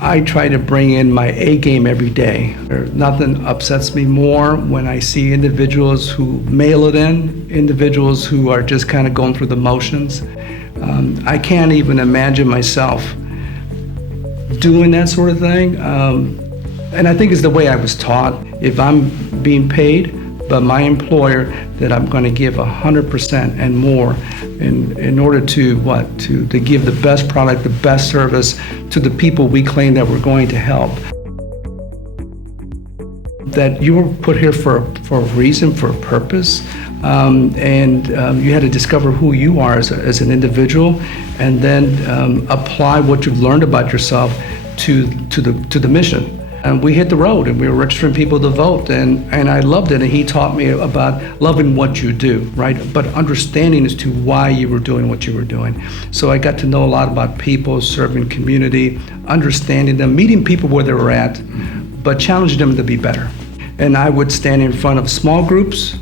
I try to bring in my A game every day. Nothing upsets me more when I see individuals who mail it in, individuals who are just kind of going through the motions. I can't even imagine myself doing that sort of thing. And I think it's the way I was taught. If I'm being paid by my employer, that I'm going to give 100% and more in order to what? To give the best product, the best service to the people we claim that we're going to help. That you were put here for a reason, for a purpose, and you had to discover who you are as an individual, and then apply what you've learned about yourself to the mission. And we hit the road and we were registering people to vote, and I loved it. And he taught me about loving what you do, right? But understanding as to why you were doing what you were doing. So I got to know a lot about people, serving community, understanding them, meeting people where they were at, but challenging them to be better. And I would stand in front of small groups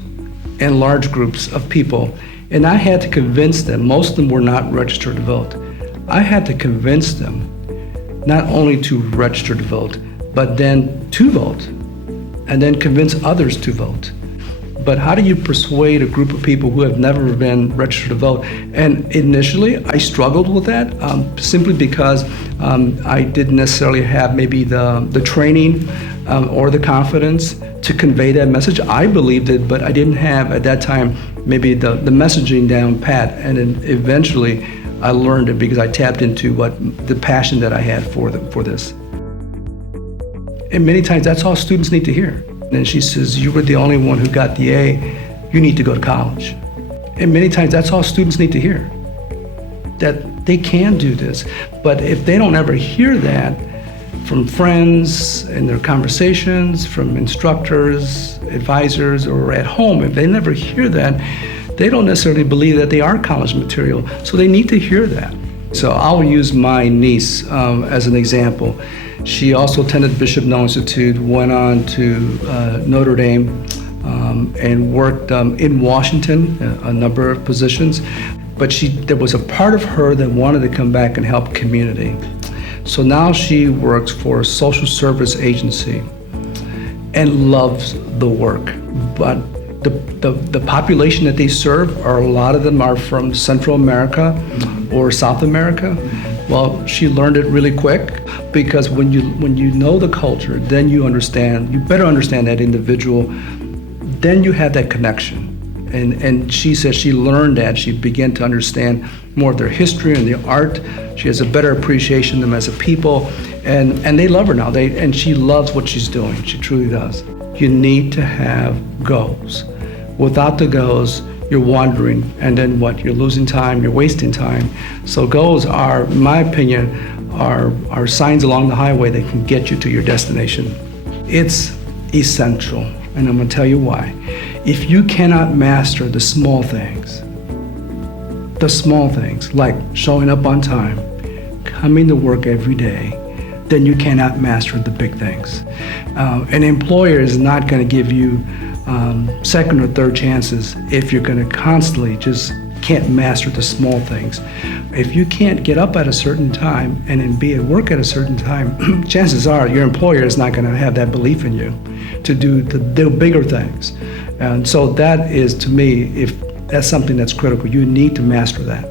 and large groups of people, and I had to convince them. Most of them were not registered to vote. I had to convince them not only to register to vote, but then to vote, and then convince others to vote. But how do you persuade a group of people who have never been registered to vote? And initially, I struggled with that simply because I didn't necessarily have maybe the training or the confidence to convey that message. I believed it, but I didn't have at that time maybe the messaging down pat. And then eventually, I learned it because I tapped into the passion that I had for this. And many times that's all students need to hear. And she says, you were the only one who got the A, you need to go to college. And many times that's all students need to hear, that they can do this. But if they don't ever hear that from friends in their conversations, from instructors, advisors, or at home, if they never hear that, they don't necessarily believe that they are college material. So they need to hear that. So I'll use my niece as an example. She also attended Bishop Noel Institute, went on to Notre Dame, and worked in Washington, a number of positions. But there was a part of her that wanted to come back and help community. So now she works for a social service agency and loves the work. But the population that they serve, a lot of them are from Central America or South America. Well, she learned it really quick, because when you know the culture, then you better understand that individual, then you have that connection. And she says she learned that. She began to understand more of their history and the art. She has a better appreciation of them as a people, and they love her now. And she loves what she's doing. She truly does. You need to have goals. Without the goals, you're wandering, and then what? You're losing time, you're wasting time. So goals are, in my opinion, are signs along the highway that can get you to your destination. It's essential, and I'm gonna tell you why. If you cannot master the small things like showing up on time, coming to work every day, then you cannot master the big things. An employer is not gonna give you second or third chances if you're going to constantly just can't master the small things. If you can't get up at a certain time and then be at work at a certain time, chances are your employer is not going to have that belief in you to do the bigger things. And so that is, to me, if that's something that's critical, you need to master that.